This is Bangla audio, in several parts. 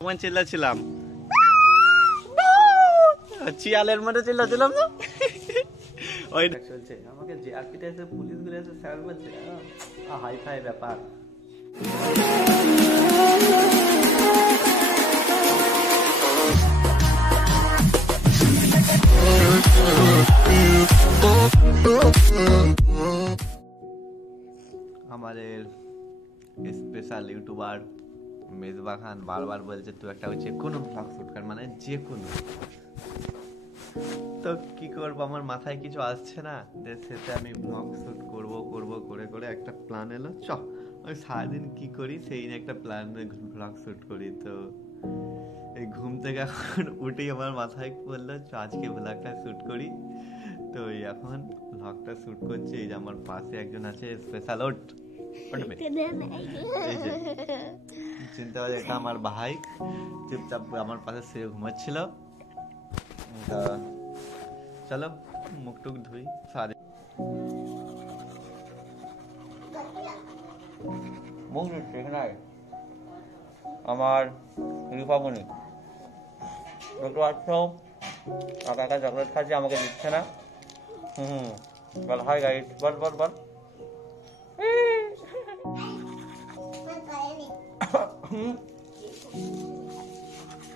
কেমন চিল্লাছিলাম, চিয়ালের মধ্যে চিল্লাছিলাম না ওই চলছে। আমাকে জিআরপিতে এসে পুলিশ গুলো এসে স্যার বলছে হাই ফাই ব্যাপার। আমাদের স্পেশাল ইউটিউবার মেজবা খান বারবার বলছে তুই একটা যে কোনো ব্লগ শুট কর, মানে যে কোনো। তো কি করবো, আমার মাথায় কিছু আসছে না, সেটা আমি ব্লগ শুট করবো করে করে একটা প্ল্যান এলো, আমি সারাদিন কি করি সেই নিয়ে একটা প্ল্যান ব্লগ শুট করি। তো এই ঘুম থেকে এখন উঠেই আমার মাথায় বললো আজকে ব্লগটা শুট করি। তো এখন ব্লগটা শুট করছি। এই যে আমার পাশে একজন আছে স্পেশাল চিন্তা করে, এটা আমার ভাই চুপচাপ আমার পাশে শুয়ে ঘুমাচ্ছিল। চলো মুখ টুক ধুই। মুখ ধুচ্ছি এখানে আমার রিপাবনি দেখতে পাচ্ছ, একা একা চকলেট খাচ্ছি, আমাকে দিচ্ছে না। বল হাই গাইস, বল বল বল।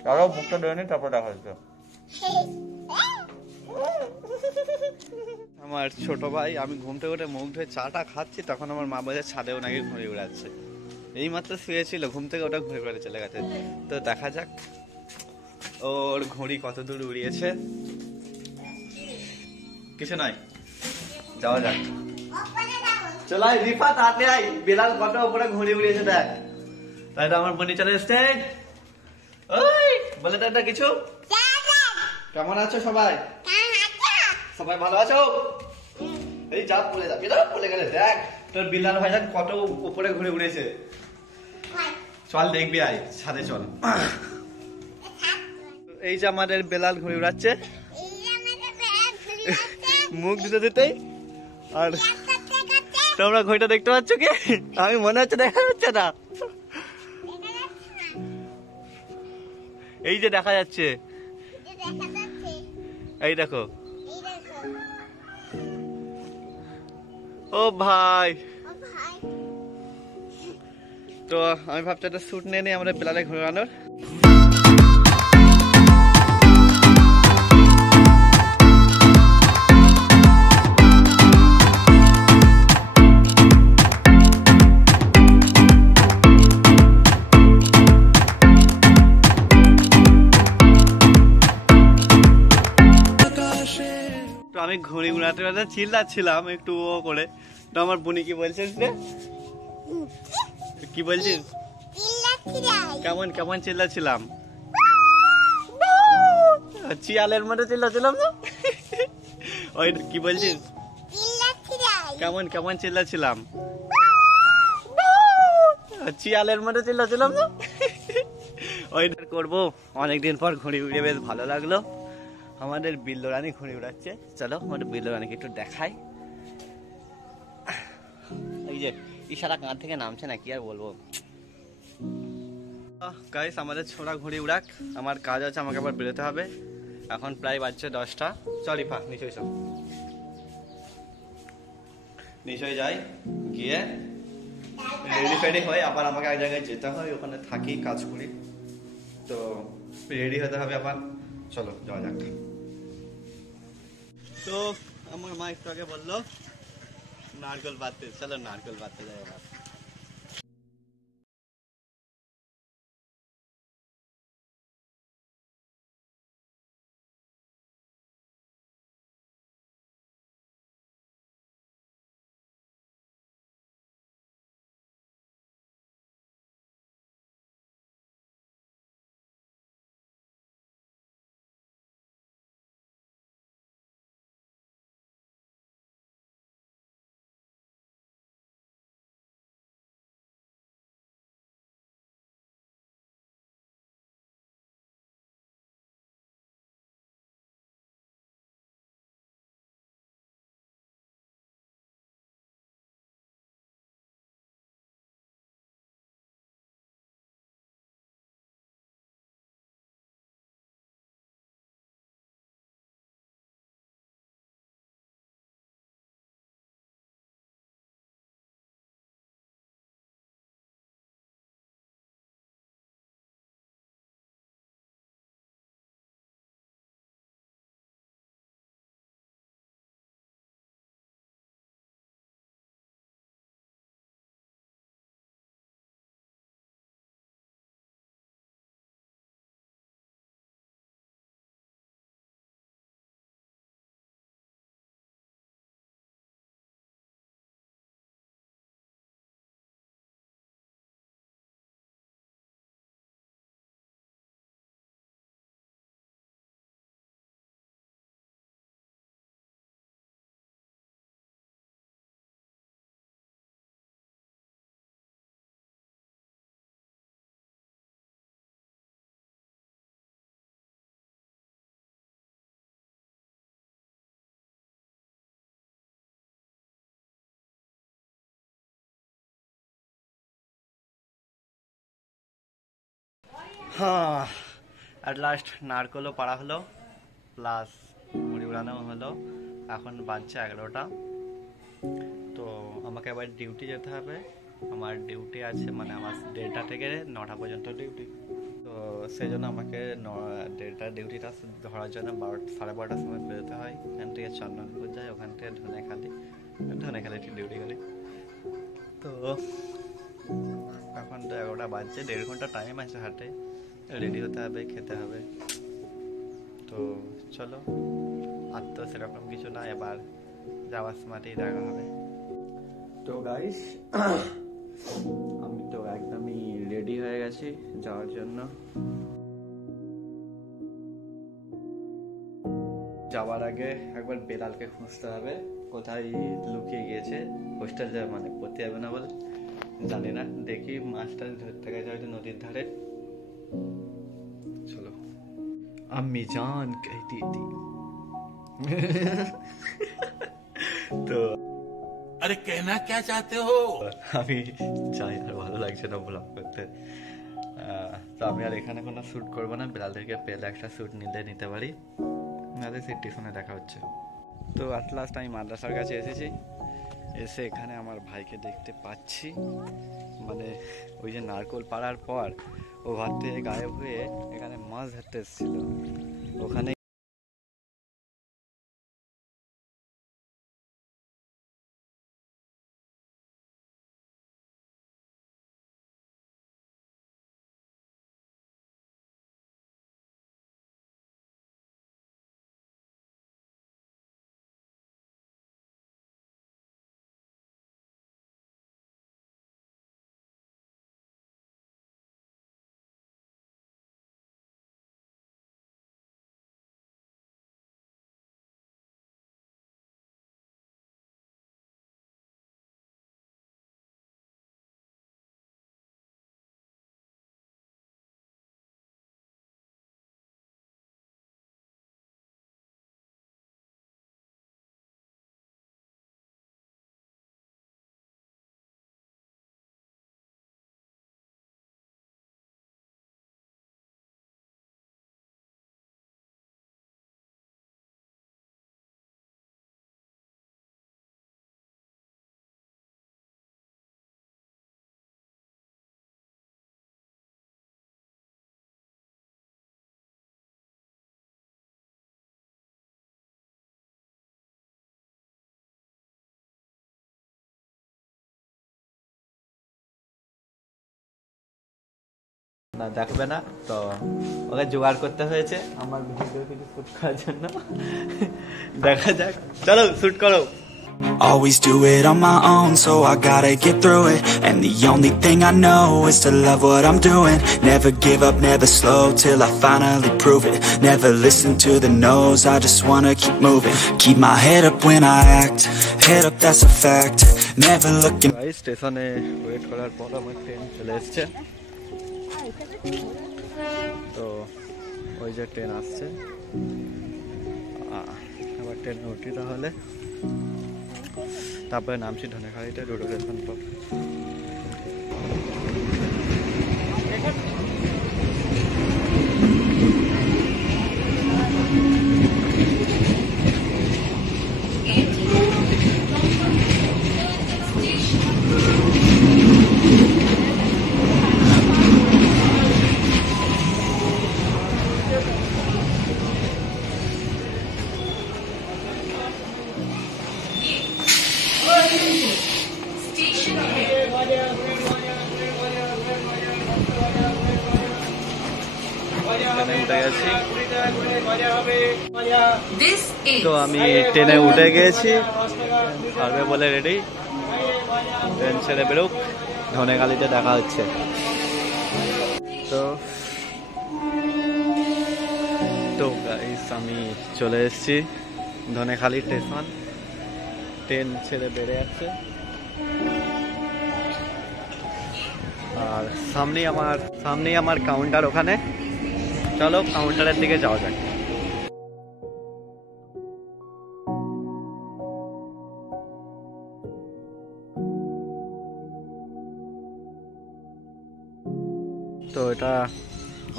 তারাও মুখটা দেয়নি, তারপর দেখা যাচ্ছে। আমার ছোট ভাই, আমি ঘুম থেকে উঠে মুখ ধুয়ে চাটা খাচ্ছি, তখন আমার মা বলছে ছাদেও নাকি ঘুরে বেড়াচ্ছে। এই মাত্র শুয়েছিল, ঘুম থেকে ওটা ঘুরে বেড়ে চলে গেছে। তো দেখা যাক ওর ঘড়ি কত দূর উড়িয়েছে। কিছু নয়, যাওয়া যাক। চল আয় রিফা, তাড়াতাড়ি আয়, বেলাল কত উপরে ঘড়ি উড়িয়েছে দেখ। তাই তো আমার বোনি চলে এসছে। ওই বলে তো একটা কিছু। কেমন আছো সবাই? সবাই ভালো আছো? এই যা পড়ে যাবি না, পড়ে গেলে দেখ তোর বিলাল ভাইজান কত উপরে ঘুরে উড়েছে। চল দেখবি, আয় ছাদে চল। এই যে আমাদের বেলাল ঘুরে উড়াচ্ছে মুখ দিতে দিতেই। আর তোমরা ঘড়িটা দেখতে পাচ্ছ কি? আমি মনে হচ্ছে দেখা যাচ্ছে না, এই যে দেখা যাচ্ছে, এই দেখো। ও ভাই, তো আমি ভাবছি একটা শ্যুট নিয়ে নিই আমাদের বেলালে ঘুরে আনোর। তো আমি ঘুড়ি উড়াতে উড়াতে চিল্লাচ্ছিলাম একটু ও করে। তো আমার বুনি কি বলছিস রে, কি বলছিস? কেমন কেমন চিল্লাচ্ছিলাম, চিয়ালের মধ্যে চিল্লাচ্ছিলাম না ওই কি বলছিস? কেমন কেমন চিল্লাচ্ছিলাম, চিয়ালের মধ্যে চিল্লাচ্ছিলাম না ওই করবো। অনেকদিন পর ঘুড়ি উড়িয়ে বেশ ভালো লাগলো। আমাদের বিল্লো রানী ঘুড়ি উড়াচ্ছে, চলো আমাদের বিল্লো রানীকে একটু দেখাই। এই যে ইশারা কাঁধ থেকে নামছে না, কি আর বলবো। গাইস আমাদের ছোড়া ঘুড়ি উড়াক, আমার কাজ আছে, আমাকে আবার বেরোতে হবে। এখন প্রায় বাজছে 10টা। চল ইফা নিশ্চয়ই সব নিশ্চয়ই যাই, গিয়ে রেডি ফেডি হয়ে আবার আমাকে এক জায়গায় যেতে হয়, ওখানে থাকি কাজ করি। তো রেডি হতে হবে আবার, চলো যাওয়া যাক। তো আমার মা একটু আগে বললো নারকেল পাততে, চলো নারকেল পাততে যাই এবার। অ্যাট লাস্ট নারকলও পাড়া হলো, প্লাস মুড়ি উড়ানো হলো। এখন বাজছে 11টা। তো আমাকে আবার ডিউটি যেতে হবে। আমার ডিউটি আছে, মানে আমার 1:30 থেকে 9টা পর্যন্ত ডিউটি। তো সেই জন্য আমাকে 1:30 ডিউটিটা ধরার জন্য 12:30টার সময় বেরোতে হয়। এখান থেকে চন্দনপুর যাই, ওখান থেকে ধনেখালি ডিউটি করি। তো এখন তো 11টা বাজছে, 1.5 ঘন্টা টাইম আছে হাটে, রেডি হতে হবে, খেতে হবে। তো চলো, আর তো সেরকম কিছু না, এবার যাওয়ার সময়তেই দেখা হবে। তো গাইস, আমি তো একদমই রেডি হয়ে গেছি যাওয়ার জন্য। যাওয়ার আগে একবার বেলালকে খুঁজতে হবে, কোথায় লুকিয়ে গিয়েছে। হোস্টেল যাবে মানে পড়তে যাবে না বলে জানি না, দেখি মাছটা ধরতে গেছে হয়তো নদীর ধারে। চলো। अम्मी जान कहती थी তো अरे कहना क्या चाहते हो? আমি যাই, আর ভালো লাগছে না ব্লগ করতে। তো আমি আর এখানে কোনো শ্যুট করবো না, বেলালদেরকে পেলে একটা শ্যুট নিতে পারি, নাহলে স্টেশনে দেখা হচ্ছে। তো অ্যাট লাস্ট আমি মাদ্রাসার কাছে এসেছি, এসে এখানে আমার ভাইকে দেখতে পাচ্ছি। মানে ওই যে নারকোল পাড়ার পর ও ঘর থেকে গায়েব হয়ে এখানে মাছ ধরতে এসেছিল, ওখানে না দেখবে না, তো ওকে জোগাড় করতে হয়েছে আমার ভিডিও কিছু শ্যুট করার জন্য। দেখা যাক, চলো শ্যুট করো। Always do it on my own, so I gotta get through it. And the only thing I know is to love what I'm doing. Never give up, never slow, till I finally prove it. Never listen to the no's, I just wanna keep moving. Keep my head up when I act, head up, that's a fact. Never looking. স্টেশনে ওয়েট করার পর আমার ট্রেন চলে এসছে। তো ওই যে ট্রেন আসছে, আবার ট্রেনে উঠি তাহলে, তারপরে নামছি ধনেখালিতে রোড স্টেশন পর। তো আমি ট্রেনে উঠে গিয়েছি, ছাড়বে বলে রেডি, ট্রেন ছেড়ে বেরোক, ধনেখালিতে দেখা হচ্ছে। তো গাইস আমি চলে এসেছি ধনেখালি স্টেশন, ট্রেন ছেড়ে বেড়ে যাচ্ছে। আর সামনেই আমার কাউন্টার, ওখানে চলো কাউন্টারের দিকে যাওয়া যাক। তো এটা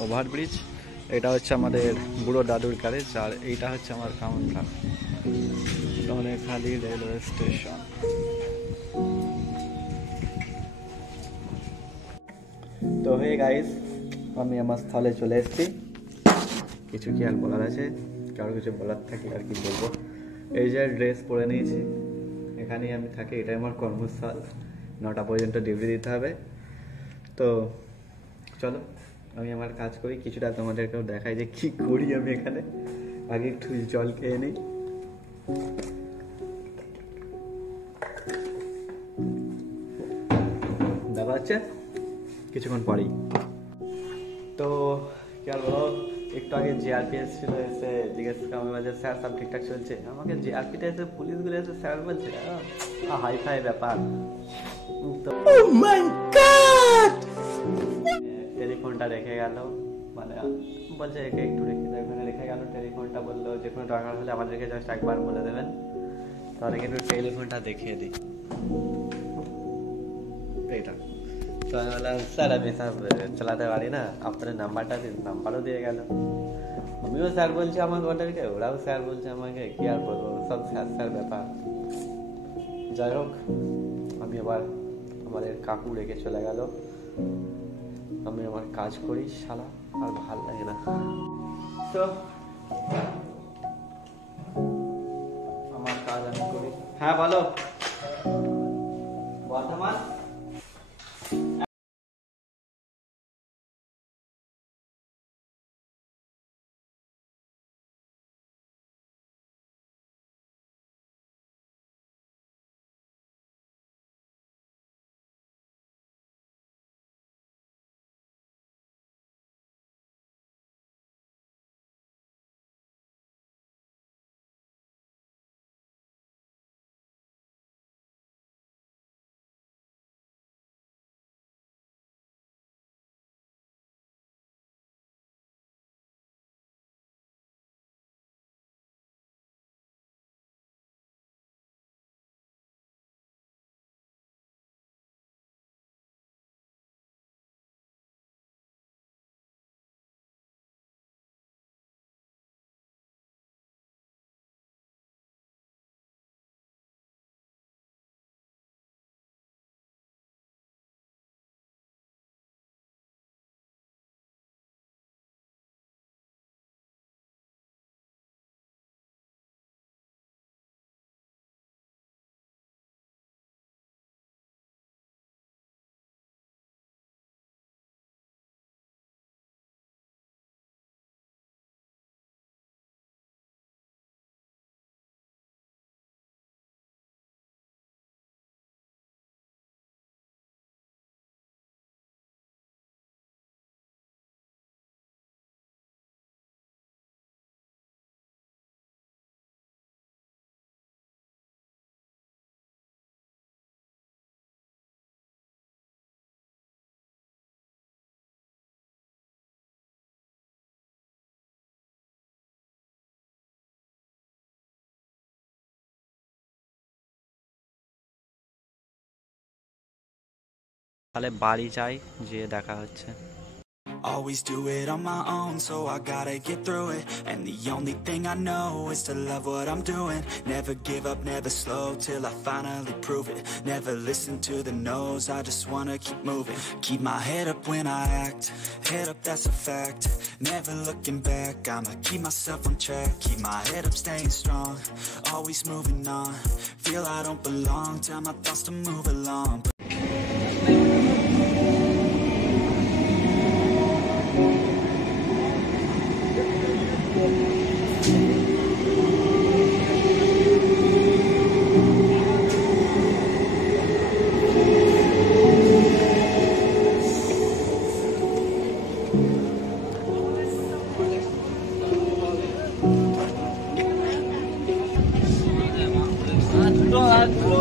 ওভারব্রিজ, এটা হচ্ছে আমাদের বুড়ো দাদুর গ্যারেজ, আর এইটা হচ্ছে আমার কাউন্টার। সনেখালি railway station. তো হে গাইস, আমি আমার স্থলে চলে এসেছি। কিছু কি আর বলার আছে? কারো কিছু বলার থাকলে আর কি বলবো। এই যে ড্রেস পরে নিয়েছি, এখানেই আমি থাকি, এটাই আমার কর্মস্থল। 9টা পর্যন্ত ডিউটি দিতে হবে। তো চলো আমি আমার কাজ করি, কিছুটা তোমাদেরকেও দেখাই যে কি করি আমি এখানে। আগে একটু জল খেয়ে নিই। দেখা হচ্ছে কিছুক্ষণ পরেই। তো কি আর বলো, একটু আগে জিআরপি এসেছিল, এসে জিজ্ঞেস করলাম যে স্যার সব ঠিকঠাক চলছে। আমাকে জিআরপিটা এসে পুলিশগুলো এসে স্যার বলছে, হাই ফাই ব্যাপার। টেলিফোনটা রেখে গেল, মানে বলছে একে একটু রেখে দেয়, ওখানে রেখে গেল টেলিফোনটা। বললো যে কোনো দরকার হলে আমাদেরকে জাস্ট একবার বলে দেবেন। তাহলে কিন্তু টেলিফোনটা দেখিয়ে দিই, এইটা। তো আমি বললাম স্যার আমি সব চালাতে পারি না, আপনার নাম্বারটা দিন। নাম্বারও দিয়ে গেল। আমিও স্যার বলছি আমাকে ওদেরকে, ওরাও স্যার বলছে আমাকে। কি আর বলবো, সব স্যার স্যার ব্যাপার। যাই হোক, আমি আবার আমাদের কাকু রেখে চলে গেল। আমি আমার কাজ করি, শালা আর ভাল লাগে না। তো আমার কাজ আমি করি। হ্যাঁ বলো। বর্ধমান তাহলে বাড়ি যাই, যেয়ে দেখা হচ্ছে। Always do it on my own, so I gotta get through it. And the only thing I know is to love what I'm doing. Never give up, never slow, till I finally prove it. Never listen to the no's, I just wanna keep moving. Keep my head up when I act, head up that's a fact. Never looking back, I'ma keep myself on track. Keep my head up, staying strong, always moving on. Feel I don't belong, tell my thoughts to move along. Atro.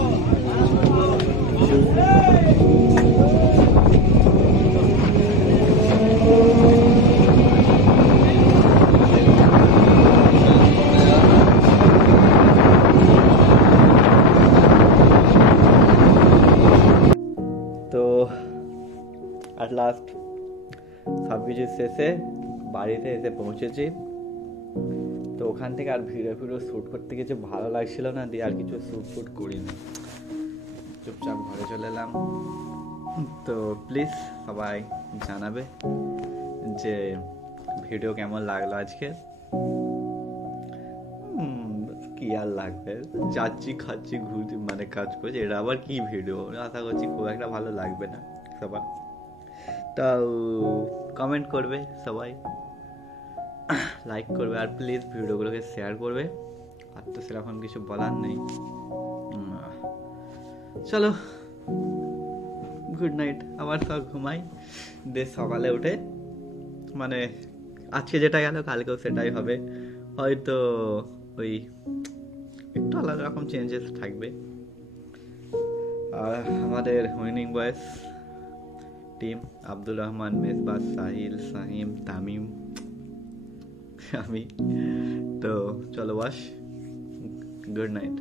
কিছু শেষে বাড়িতে এসে পৌঁছেছি। তো ওখান থেকে আর ভিডিও শ্যুট করতে কিছু ভালো লাগছিল না, দিয়ে আর কিছু শ্যুট করিনি, চুপচাপ ঘরে চলে এলাম। তো প্লিজ সবাই জানাবে যে ভিডিও কেমন লাগলো আজকে। কি আর লাগবে, যাচ্ছি খাচ্ছি ঘুরছি মানে কাজ করছি, এটা আবার কি ভিডিও, আশা করছি খুব একটা ভালো লাগবে না সবার। তাও কমেন্ট করবে সবাই, লাইক করবে, আর প্লিজ ভিডিওগুলোকে শেয়ার করবে। আর তো সেরকম কিছু বলার নেই। চলো গুড নাইট, আবার সব ঘুমাই, দিয়ে সকালে উঠে মানে আজকে যেটা গেল কালকেও সেটাই হবে, হয়তো ওই একটু আলাদা রকম চেঞ্জেস থাকবে। আর আমাদের উইনিং বয়েস টিম আব্দুর রহমান, মেজবাস, সাহিল, সাহিম, তামিম, আমি। তো চলো বাস, গুড নাইট।